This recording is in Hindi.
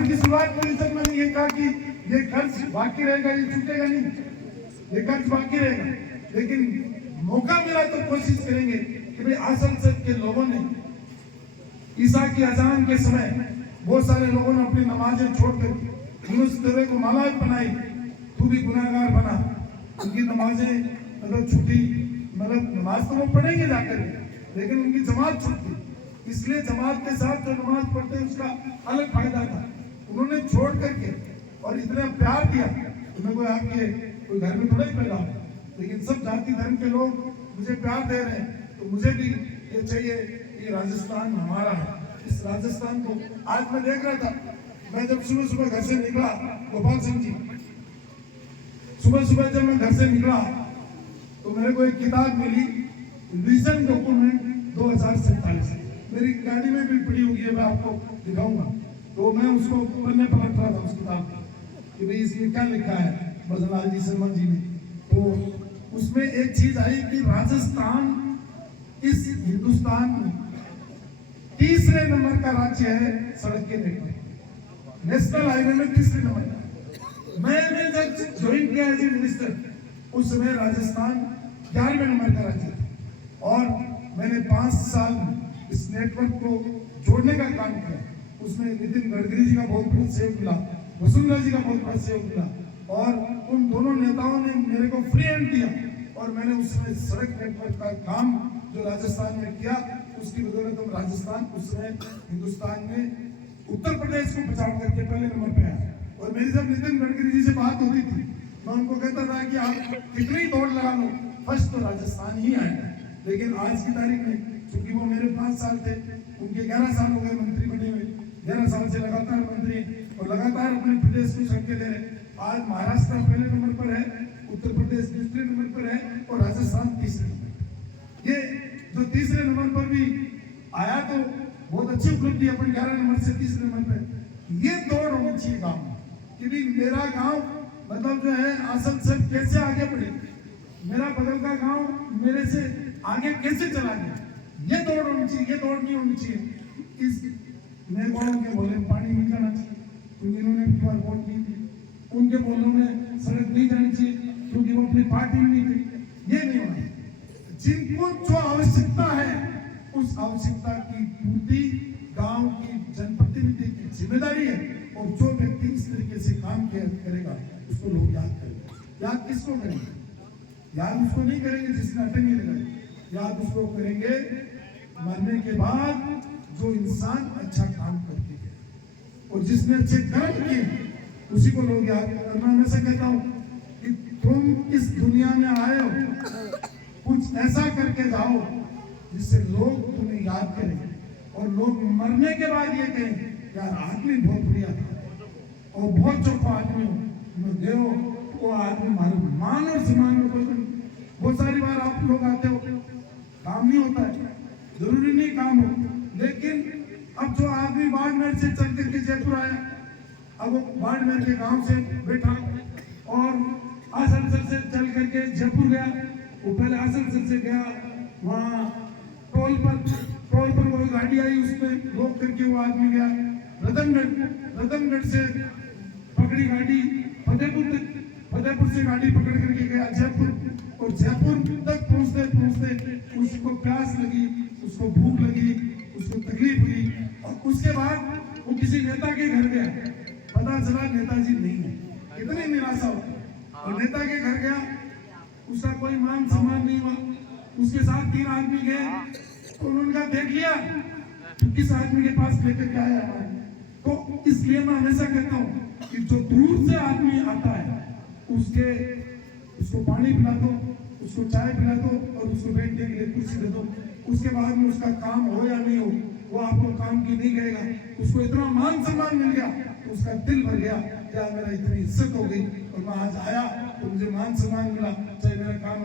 भाषण की शुरुआत में तक मैंने ये कहा कि ये खर्च बाकी रहेगा, ये छूटेगा नहीं, ये खर्च बाकी रहेगा, लेकिन मौका मिला तो कोशिश करेंगे कि भाई आसनसोल के लोगों ने ईसा की अजान के समय बहुत सारे लोगों ने अपनी नमाजें छोड़कर यूनुस दवे को मालाएं बनाई, तू भी गुनाहगार बना, उनकी नमाजें मतलब छूटी, मतलब नमाज तो वो पढ़ेंगे जाकर, लेकिन उनकी जमात छूटी, इसलिए जमात के साथ जो नमाज पढ़ते हैं उसका अलग फायदा था, उन्होंने छोड़ करके और इतना प्यार दिया। तो मैं कोई आपके कोई घर में थोड़ा ही पैदा हूँ, लेकिन सब जाति धर्म के लोग मुझे प्यार दे रहे हैं, तो मुझे भी ये चाहिए कि राजस्थान हमारा है। इस राजस्थान को आज मैं देख रहा था, मैं जब सुबह सुबह घर से निकला, गोपाल सिंह जी, सुबह सुबह जब मैं घर से निकला तो मेरे को एक किताब मिली, विजन डॉक्यूमेंट 2047, मेरी गाड़ी में भी पड़ी होगी है, मैं आपको दिखाऊंगा। तो मैं उसको पढ़ने पलट रहा था उस किताब कि भाई इसमें क्या लिखा है भजनलाल जी शर्मा जी ने। तो उसमें एक चीज आई कि राजस्थान इस हिंदुस्तान में तीसरे नंबर का राज्य है सड़क के नेटवर्क, नेशनल हाईवे में तीसरे नंबर का। मैंने जब ज्वाइन किया एज मिनिस्टर उस समय राजस्थान 11वें नंबर का राज्य था, और मैंने 5 साल इस नेटवर्क को जोड़ने का काम किया। उसमें नितिन गडकरी जी का बहुत बड़ा सहयोग मिला, वसुंधरा जी का बहुत बड़ा सहयोग मिला, और उन दोनों नेताओं ने मेरे को फ्री हैंड दिया, और मैंने उसमें सड़क नेटवर्क का काम जो राजस्थान में किया, उसकी बदौलत हम राजस्थान उस समय हिंदुस्तान में उत्तर प्रदेश को बचाव करके पहले नंबर पे आया। और मेरी जब नितिन गडकरी जी से बात होती थी, मैं उनको कहता था कि आप कितनी दौड़ लगा लो, फर्स्ट तो राजस्थान ही आएगा। लेकिन आज की तारीख में क्योंकि वो मेरे 5 साल थे, उनके 11 साल हो गए मंत्री बने हुए, 11 साल से लगातार मंत्री और लगातार अपने प्रदेश को संख्या ले रहे। आज महाराष्ट्र पहले नंबर पर है, उत्तर प्रदेश दूसरे नंबर पर है, और राजस्थान तीसरे नंबर पर। ये जो तीसरे नंबर पर भी आया तो बहुत अच्छी उपलब्धि, अपन 11 नंबर से तीसरे नंबर पर। ये दौड़ होनी चाहिए गाँव कि भी मेरा गाँव मतलब जो है आसनसोल कैसे आगे बढ़े, मेरा बगल का गाँव मेरे से आगे कैसे चला गया, ये दौड़ होनी चाहिए। ये दौड़ नहीं होनी चाहिए इस नए गाँव के बोले पानी नहीं जाना चाहिए क्योंकि इन्होंने वोट की थी, उनके बोलों में सड़क नहीं जानी चाहिए क्योंकि वो अपनी पार्टी में नहीं थी। ये नहीं होना। जिनको जो आवश्यकता है उस आवश्यकता की पूर्ति गांव की जनप्रतिनिधि की जिम्मेदारी है, और जो व्यक्ति इस तरीके से काम करेगा उसको लोग याद करेंगे। याद किसको करेंगे? याद उसको नहीं करेंगे जिसने अटैक लगाई, याद उसको करेंगे मरने के बाद जो इंसान अच्छा काम करके गए और जिसने अच्छे कर्म किए उसी को लोग याद करेंगे। मैं हमेशा कहता हूँ कि तुम इस दुनिया में आए हो, कुछ ऐसा करके जाओ जिससे लोग तुम्हें याद करें, और लोग मरने के बाद ये कहें यार आदमी बहुत बढ़िया था और बहुत चौखा आदमी हो, देव वो आदमी मालूम मान और सम्मान में कोई। बहुत सारी बार आप लोग आते हो, काम नहीं होता है, जरूरी नहीं काम हो, लेकिन अब जो आदमी बाड़मेर से चल करके जयपुर आया, अब वो बाड़मेर के गांव से बैठा और आसनसोल से चल करके जयपुर गया, वो पहले आसनसोल से गया, वहाँ टोल पर वो गाड़ी आई, उसमें रोक करके वो आदमी गया रतनगढ़ से पकड़ी गाड़ी फतेहपुर से गाड़ी पकड़ करके गया जयपुर, और जयपुर तक पहुंचते उसको प्यास लगी, उसको भूख लगी, उसको तकलीफ हुई, और उसके बाद वो किसी नेता के घर गया, पता चला नेताजी नहीं है। कितनी निराशा होती है। और नेता के घर गया, उसका कोई मान सम्मान नहीं हुआ, उसके साथ 3 आदमी गए, तो उन्होंने देख लिया तो किस आदमी के पास लेकर के आया है। तो इसलिए मैं हमेशा कहता हूँ कि जो दूर से आदमी आता है उसको पानी पिला दो, उसको चाय पिला दो, और उसको बैठने के लिए कुर्सी दे दो। उसके बाद में उसका काम हो या नहीं हो, वो आपको काम की नहीं करेगा। उसको इतना मान सम्मान मिल गया तो उसका दिल भर गया, क्या मेरा इतनी इज्जत हो गई और मैं आज आया तो मुझे मान सम्मान मिला, चाहे मेरा काम